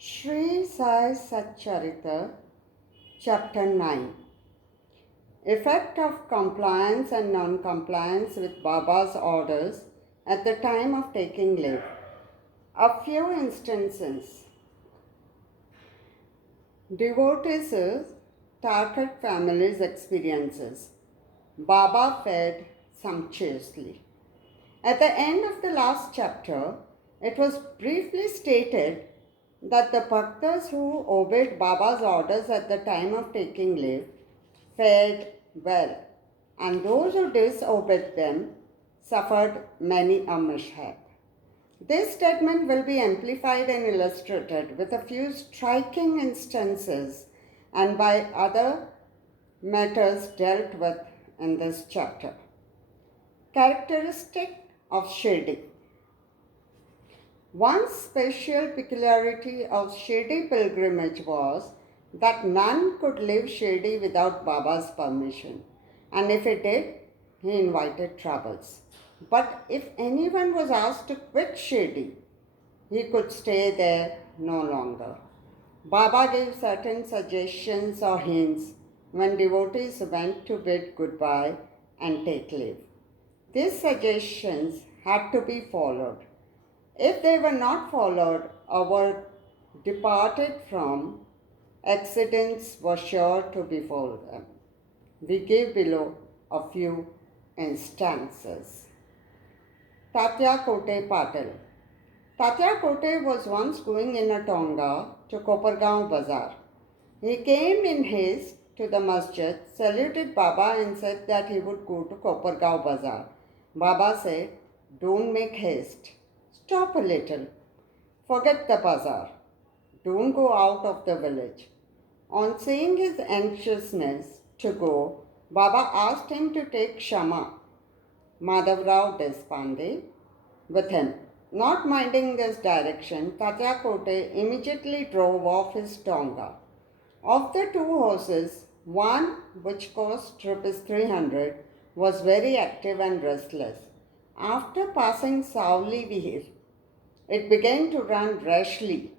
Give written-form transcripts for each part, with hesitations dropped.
Shri Sai Satcharita, Chapter 9. Effect of compliance and non-compliance with Baba's orders at the time of taking leave. A few instances. Devotees' target families' experiences. Baba fed sumptuously. At the end of the last chapter, it was briefly stated that the bhaktas who obeyed Baba's orders at the time of taking leave fared well, and those who disobeyed them suffered many a mishap. This statement will be amplified and illustrated with a few striking instances and by other matters dealt with in this chapter. Characteristic of Shirdi. One special peculiarity of Shirdi pilgrimage was that none could leave Shirdi without Baba's permission, and if he did, he invited troubles. But if anyone was asked to quit Shirdi, he could stay there no longer. Baba gave certain suggestions or hints when devotees went to bid goodbye and take leave. These suggestions had to be followed. If they were not followed or were departed from, accidents were sure to befall them. We give below a few instances. Tatya Kote Patil. Tatya Kote was once going in a tonga to Kopargaon Bazaar. He came in haste to the masjid, saluted Baba and said that he would go to Kopargaon Bazaar. Baba said, "Don't make haste. Stop a little. Forget the bazaar. Don't go out of the village." On seeing his anxiousness to go, Baba asked him to take Shama, Madhavrao Deshpande, with him. Not minding this direction, Tatya Kote immediately drove off his tonga. Of the two horses, one, which cost Rs 300, was very active and restless. After passing Savli Vihir, it began to run rashly,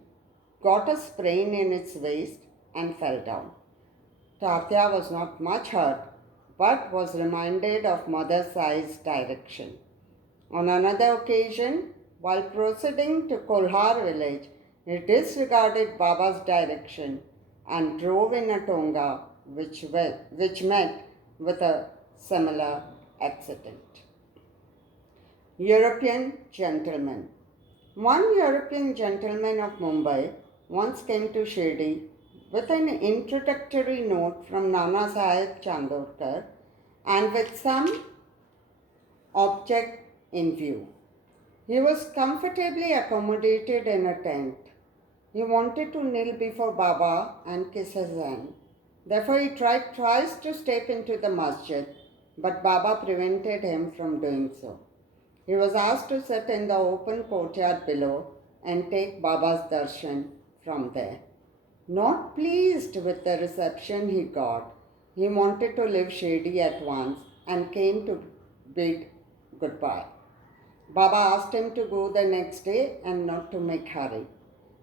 got a sprain in its waist, and fell down. Tatya was not much hurt, but was reminded of Mother Sai's direction. On another occasion, while proceeding to Kolhar village, he disregarded Baba's direction and drove in a tonga which met with a similar accident. European gentleman. One European gentleman of Mumbai once came to Shirdi with an introductory note from Nana Sahib Chandorkar and with some object in view. He was comfortably accommodated in a tent. He wanted to kneel before Baba and kiss his hand. Therefore, he tried twice to step into the masjid, but Baba prevented him from doing so. He was asked to sit in the open courtyard below and take Baba's darshan from there. Not pleased with the reception he got, he wanted to leave Shirdi at once and came to bid goodbye. Baba asked him to go the next day and not to make hurry.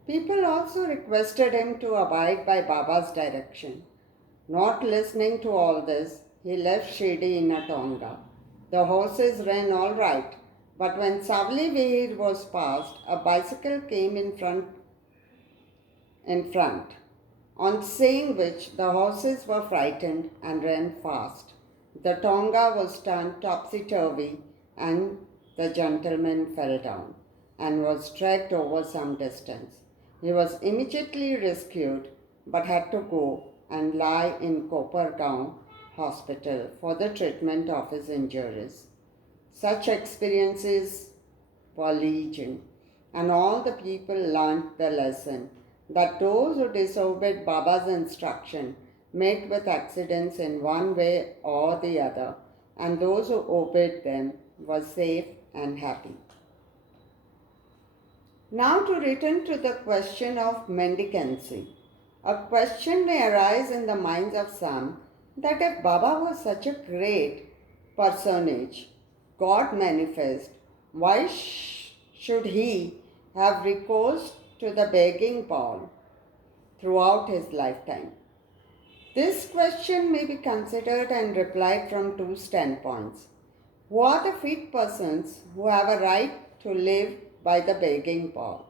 People also requested him to abide by Baba's direction. Not listening to all this, he left Shirdi in a tonga. The horses ran all right, but when Savli Vihir was passed, a bicycle came in front. On seeing which, the horses were frightened and ran fast. The tonga was turned topsy-turvy and the gentleman fell down and was dragged over some distance. He was immediately rescued but had to go and lie in Kopargaon hospital for the treatment of his injuries. Such experiences were legion, and all the people learnt the lesson that those who disobeyed Baba's instruction met with accidents in one way or the other, and those who obeyed them were safe and happy. Now to return to the question of mendicancy. A question may arise in the minds of some that if Baba was such a great personage, God manifest, why should he have recourse to the begging bowl throughout his lifetime? This question may be considered and replied from two standpoints. Who are the fit persons who have a right to live by the begging bowl?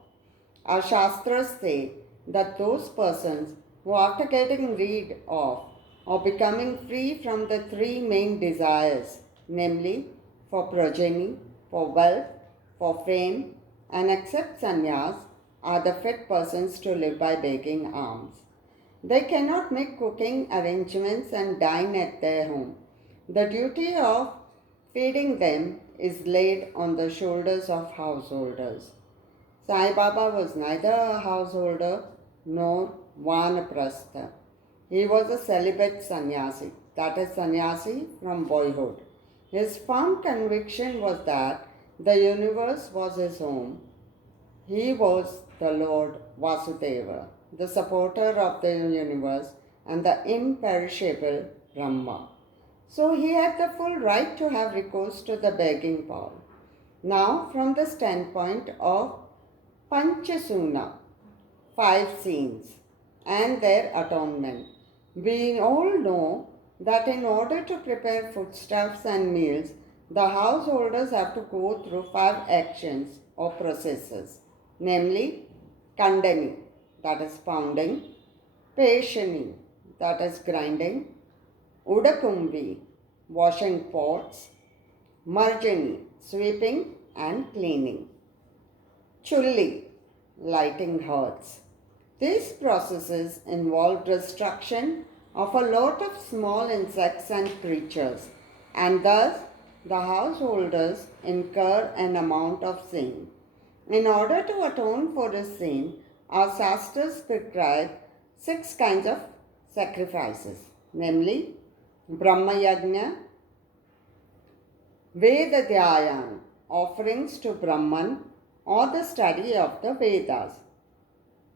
Our Shastras say that those persons who, after getting rid of or becoming free from the three main desires, namely for progeny, for wealth, for fame, and accept sannyas, are the fit persons to live by begging alms. They cannot make cooking arrangements and dine at their home. The duty of feeding them is laid on the shoulders of householders. Sai Baba was neither a householder nor vanaprastha. He was a celibate sannyasi, that is, sannyasi from boyhood. His firm conviction was that the universe was his home. He was the Lord Vasudeva, the supporter of the universe and the imperishable Brahma. So he had the full right to have recourse to the begging bowl. Now, from the standpoint of Panchasuna, 5 scenes, and their atonement, we all know that in order to prepare foodstuffs and meals, the householders have to go through 5 actions or processes, namely Kandani, that is pounding, Peshani, that is grinding, Udakumbi, washing pots, Marjani, sweeping and cleaning, Chulli, lighting hearths. These processes involve destruction of a lot of small insects and creatures, and thus the householders incur an amount of sin. In order to atone for this sin, our Shastras prescribe 6 kinds of sacrifices, namely Brahma Yajna, Vedadhyayan, offerings to Brahman or the study of the Vedas,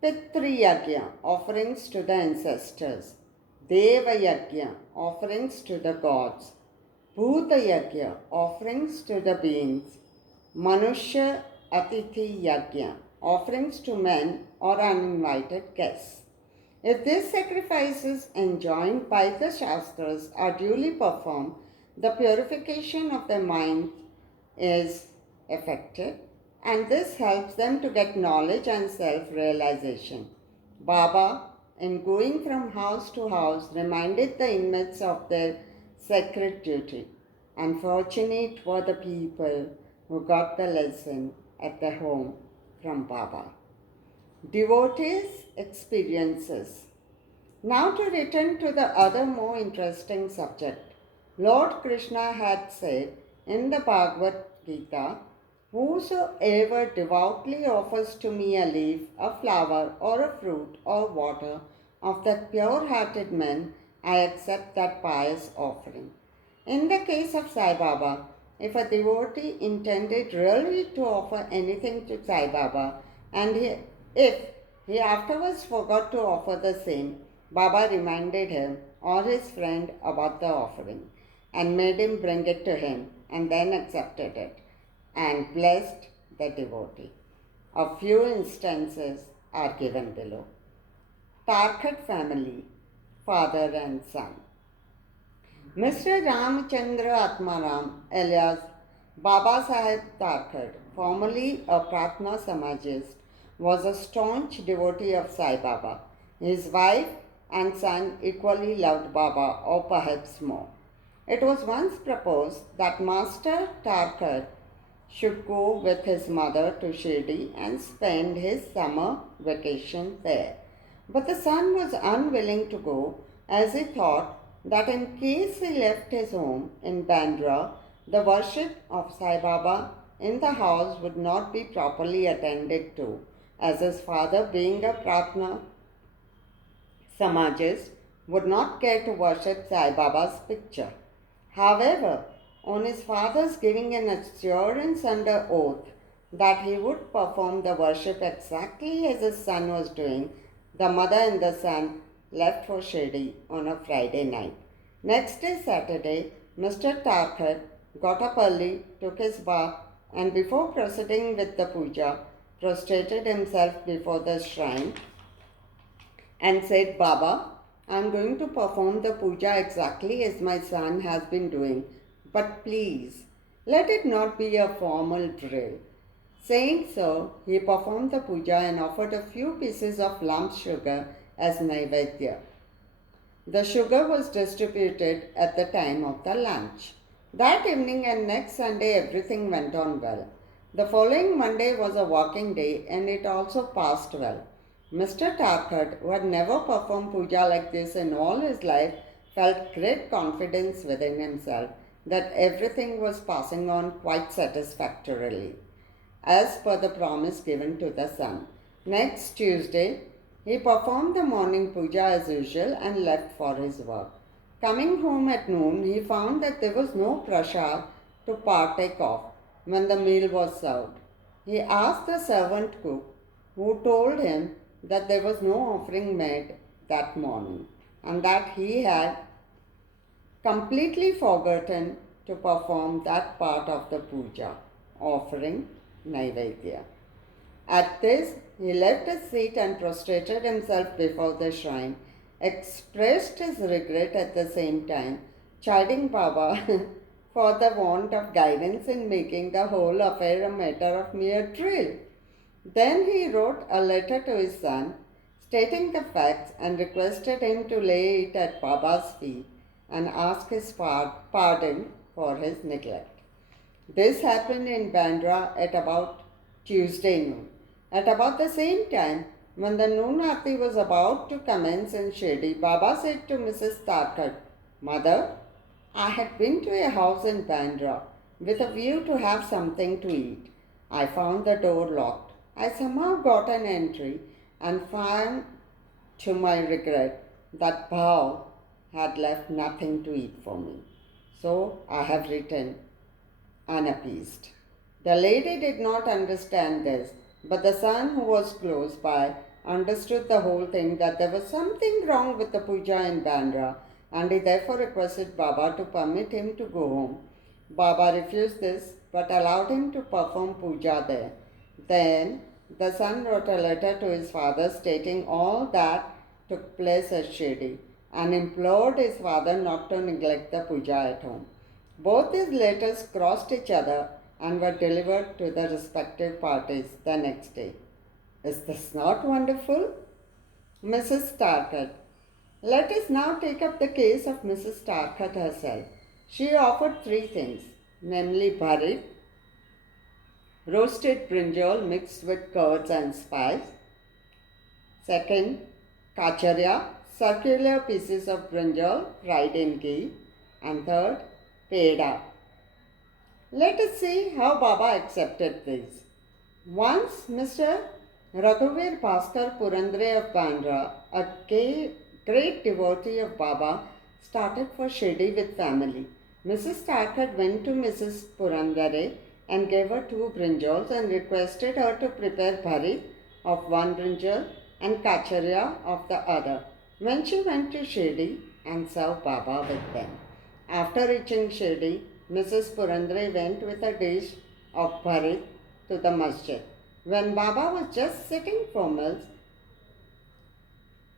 Pitri Yajna, offerings to the ancestors, Deva Yajna, offerings to the gods, Bhuta Yajna, offerings to the beings, Manushya Atithi Yajna, offerings to men or uninvited guests. If these sacrifices enjoined by the Shastras are duly performed, the purification of their mind is effected, and this helps them to get knowledge and self-realization. Baba, in going from house to house, reminded the inmates of their sacred duty. Unfortunate were the people who got the lesson at the home from Baba. Devotees' experiences. Now to return to the other more interesting subject. Lord Krishna had said in the Bhagavad Gita, "Whosoever devoutly offers to me a leaf, a flower, or a fruit, or water of that pure-hearted man, I accept that pious offering." In the case of Sai Baba, if a devotee intended really to offer anything to Sai Baba, and if he afterwards forgot to offer the same, Baba reminded him or his friend about the offering and made him bring it to him and then accepted it and blessed the devotee. A few instances are given below. Tarkhat family, father and son. Mr. Ramchandra Atmaram, alias Baba Saheb Tarkhat, formerly a Pratna Samajist, was a staunch devotee of Sai Baba. His wife and son equally loved Baba, or perhaps more. It was once proposed that Master Tarkhat should go with his mother to Shirdi and spend his summer vacation there. But the son was unwilling to go, as he thought that in case he left his home in Bandra, the worship of Sai Baba in the house would not be properly attended to, as his father, being a Pratna Samajist, would not care to worship Sai Baba's picture. However, on his father's giving an assurance under oath that he would perform the worship exactly as his son was doing, the mother and the son left for Shirdi on a Friday night. Next day, Saturday, Mr. Tarkhat got up early, took his bath, and before proceeding with the puja, prostrated himself before the shrine and said, Baba, I am going to perform the puja exactly as my son has been doing, but please, let it not be a formal drill. Saying so, he performed the puja and offered a few pieces of lump sugar as naivedya. The sugar was distributed at the time of the lunch. That evening and next Sunday, everything went on well. The following Monday was a working day and it also passed well. Mr. Tarkert, who had never performed puja like this in all his life, felt great confidence within himself that everything was passing on quite satisfactorily, as per the promise given to the son. Next Tuesday, he performed the morning puja as usual and left for his work. Coming home at noon, he found that there was no prasad to partake of when the meal was served. He asked the servant cook, who told him that there was no offering made that morning and that he had completely forgotten to perform that part of the puja, offering naivedya. At this, he left his seat and prostrated himself before the shrine, expressed his regret at the same time, chiding Baba for the want of guidance in making the whole affair a matter of mere drill. Then he wrote a letter to his son, stating the facts and requested him to lay it at Baba's feet and ask his pardon for his neglect. This happened in Bandra at about Tuesday noon. At about the same time, when the noon aarti was about to commence in Shirdi, Baba said to Mrs. Tarkert, Mother, I had been to a house in Bandra with a view to have something to eat. I found the door locked. I somehow got an entry and found, to my regret, that Bhau had left nothing to eat for me. So I have returned unappeased. The lady did not understand this, but the son, who was close by, understood the whole thing, that there was something wrong with the puja in Bandra, and he therefore requested Baba to permit him to go home. Baba refused this, but allowed him to perform puja there. Then the son wrote a letter to his father stating all that took place at Shirdi and implored his father not to neglect the puja at home. Both these letters crossed each other and were delivered to the respective parties the next day. Is this not wonderful? Mrs. Tarkert. Let us now take up the case of Mrs. Tarkert herself. She offered three things, namely bharit, roasted brinjal mixed with curds and spice. Second, kacharya, circular pieces of brinjal fried in ghee. And third, peda. Let us see how Baba accepted these. Once Mr. Raghuvir Bhaskar Purandare of Bandra, a great devotee of Baba, started for Shirdi with family. Mrs. Tarkert went to Mrs. Purandare and gave her 2 brinjals and requested her to prepare bharit of one brinjal and kacharya of the other. When she went to Shirdi and served Baba with them. After reaching Shirdi, Mrs. Purandare went with a dish of bharit to the masjid. When Baba was just sitting for meals,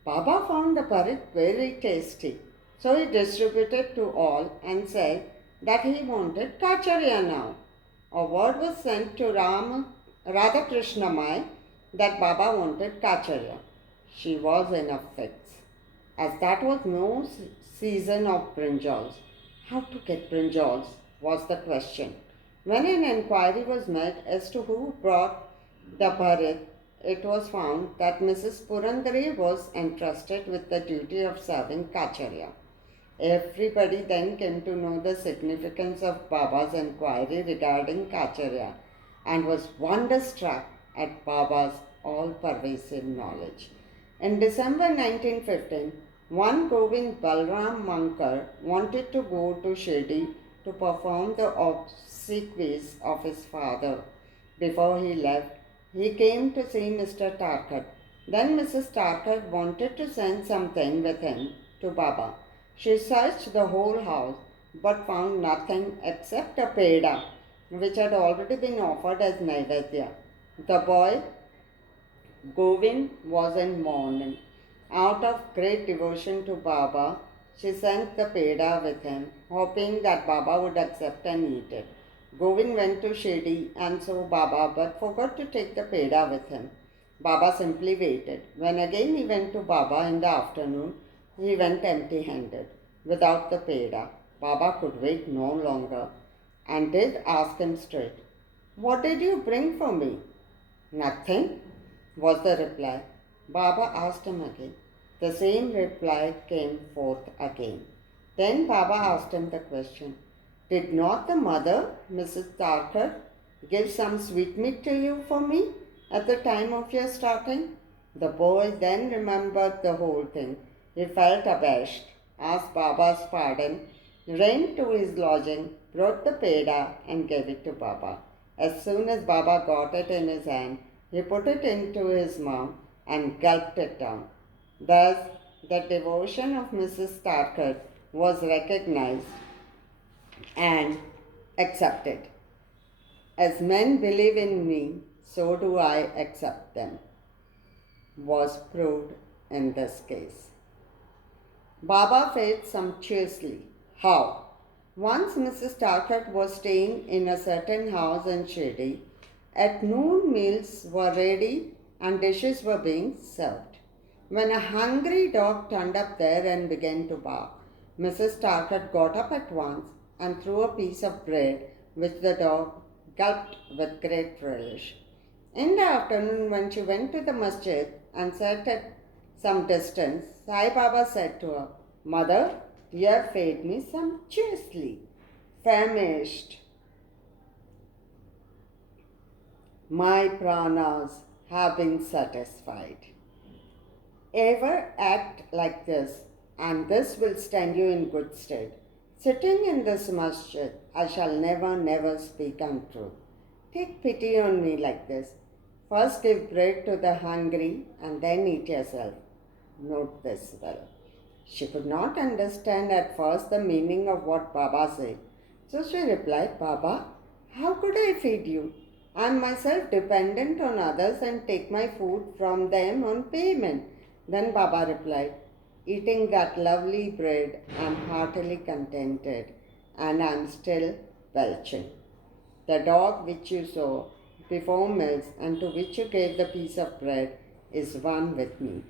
Baba found the bharit very tasty. So he distributed to all and said that he wanted kacharya now. A word was sent to Radhakrishna Mai that Baba wanted kacharya. She was in a fix, as that was no season of brinjals. How to get brinjals was the question. When an inquiry was made as to who brought the bharit, it was found that Mrs. Purandare was entrusted with the duty of serving kacharya. Everybody then came to know the significance of Baba's inquiry regarding kacharya and was wonderstruck at Baba's all-pervasive knowledge. In December 1915, one Govind Balram Mankar wanted to go to Shirdi to perform the obsequies of his father. Before he left, he came to see Mr. Tarkert. Then Mrs. Tarkert wanted to send something with him to Baba. She searched the whole house but found nothing except a peda, which had already been offered as naivedya. The boy Govind was in mourning. Out of great devotion to Baba, she sent the peda with him, hoping that Baba would accept and eat it. Govind went to Shirdi and saw Baba but forgot to take the peda with him. Baba simply waited. When again he went to Baba in the afternoon, he went empty handed, without the peda. Baba could wait no longer and did ask him straight, "What did you bring for me?" "Nothing," was the reply. Baba asked him again. The same reply came forth again. Then Baba asked him the question, "Did not the mother, Mrs. Tarkar, give some sweetmeat to you for me at the time of your starting?" The boy then remembered the whole thing. He felt abashed, asked Baba's pardon, ran to his lodging, brought the peda and gave it to Baba. As soon as Baba got it in his hand, he put it into his mouth and gulped it down. Thus, the devotion of Mrs. Starkert was recognized and accepted. As men believe in me, so do I accept them, was proved in this case. Baba fed sumptuously. How? Once Mrs. Starkert was staying in a certain house in Shirdi. At noon meals were ready and dishes were being served, when a hungry dog turned up there and began to bark. Mrs. Starkert got up at once and threw a piece of bread which the dog gulped with great relish. In the afternoon, when she went to the masjid and sat at some distance, Sai Baba said to her, "Mother, you have fed me sumptuously. Famished, my pranas have been satisfied. Ever act like this, and this will stand you in good stead. Sitting in this masjid, I shall never speak untruth. Take pity on me like this. First give bread to the hungry and then eat yourself." Note this well. She could not understand at first the meaning of what Baba said. So she replied, "Baba, how could I feed you? I am myself dependent on others and take my food from them on payment." Then Baba replied, "Eating that lovely bread, I am heartily contented, and I am still belching. The dog which you saw before meals and to which you gave the piece of bread is one with me.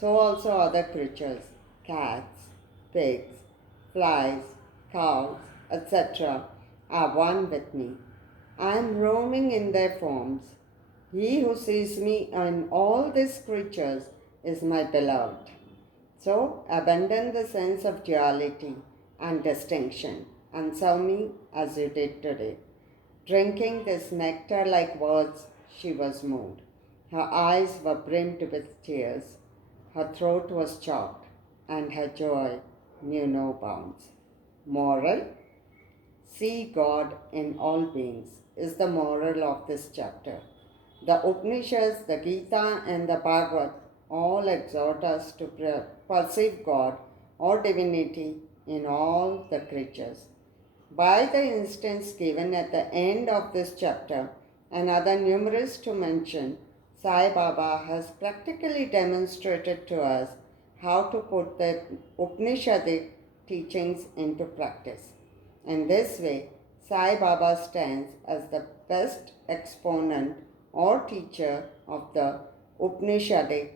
So also other creatures, cats, pigs, flies, cows, etc., are one with me. I am roaming in their forms. He who sees me in all these creatures is my beloved. So abandon the sense of duality and distinction and serve me as you did today." Drinking this nectar like words, she was moved. Her eyes were brimmed with tears. Her throat was choked, and her joy knew no bounds. Moral: see God in all beings is the moral of this chapter. The Upanishads, the Gita, and the Bhagavad all exhort us to perceive God or divinity in all the creatures. By the instance given at the end of this chapter and other numerous to mention, Sai Baba has practically demonstrated to us how to put the Upanishadic teachings into practice. In this way, Sai Baba stands as the best exponent or teacher of the Upanishadic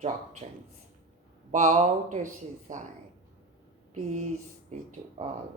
doctrines. Bow to Shri Sai. Peace be to all.